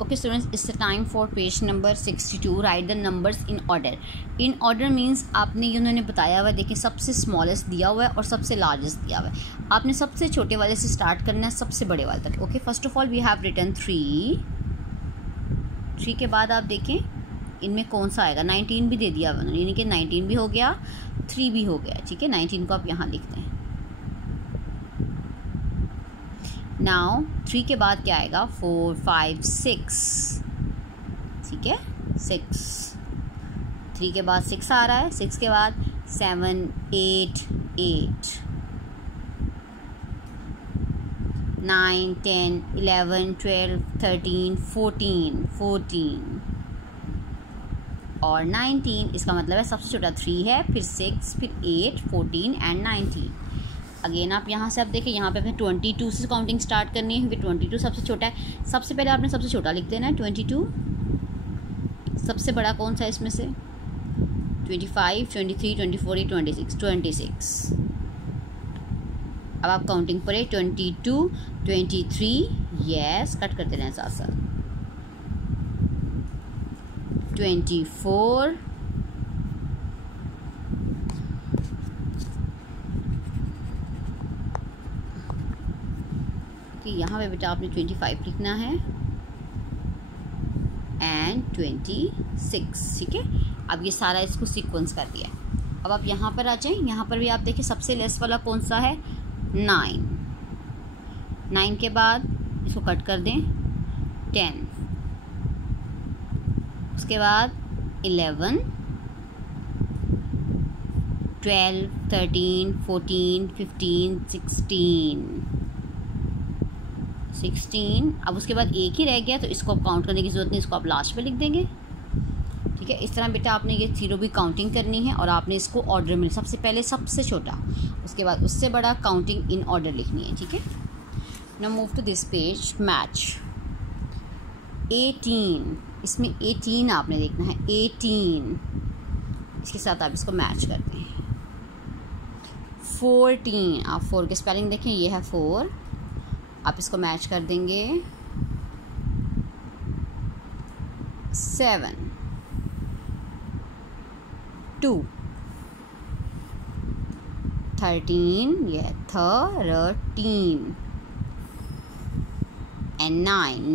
Okay students, it's the time for page number 62. Write the numbers in order. In order means आपने ये उन्होंने बताया हुआ है, देखिए सबसे स्मॉलेस्ट दिया हुआ है और सबसे लार्जेस्ट दिया हुआ है. आपने सबसे छोटे वाले से स्टार्ट करना है सबसे बड़े वाले तक. Okay, first of all we have written 3 के बाद आप देखें इनमें कौन सा आएगा. 19 भी दे दिया हुआ उन्होंने, यानी कि 19 भी हो गया, 3 भी हो गया. ठीक है, 19 को आप यहाँ लिखते हैं. नाउ 3 के बाद क्या आएगा, 4 5 6. ठीक है, 6. 3 के बाद 6 आ रहा है, 6 के बाद 7 8 8 9 10 11 12 13 14 14 और 19. इसका मतलब है सबसे छोटा 3 है, फिर 6, फिर 8 14 एंड 19. अगेन आप यहाँ से आप देखें, यहाँ पे हमें 22 से काउंटिंग स्टार्ट करनी है क्योंकि 22 सबसे छोटा है. सबसे पहले आपने सबसे छोटा लिख देना है 22. सबसे बड़ा कौन सा है इसमें से, 25 23 24 26 26. अब आप काउंटिंग पर 22 23, यस कट करते रहें साथ साथ, 24 यहाँ पे बेटा आपने 25 लिखना है एंड 26. ठीक है, अब ये सारा इसको सीक्वेंस कर दिया. अब आप यहाँ पर आ जाएं, यहाँ पर भी आप देखिए सबसे लेस वाला कौन सा है, 9. 9 के बाद इसको कट कर दें, 10. उसके बाद 11 12 13 14 15 16. अब उसके बाद एक ही रह गया तो इसको अब काउंट करने की ज़रूरत नहीं, इसको आप लास्ट पे लिख देंगे. ठीक है, इस तरह बेटा आपने ये 0 भी काउंटिंग करनी है और आपने इसको ऑर्डर में, सबसे पहले सबसे छोटा, उसके बाद उससे बड़ा, काउंटिंग इन ऑर्डर लिखनी है. ठीक है, now move to this page, match 18. इसमें 18 आपने देखना है, 18 इसके साथ आप इसको मैच करते हैं. 14, आप 4 के स्पेलिंग देखें, ये है 4, आप इसको मैच कर देंगे. 7 2 13, ये है 13 एंड 9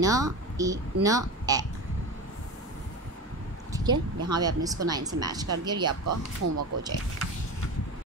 न ए. ठीक है, यहाँ पे आपने इसको 9 से मैच कर दिया और ये आपका होमवर्क हो जाएगा.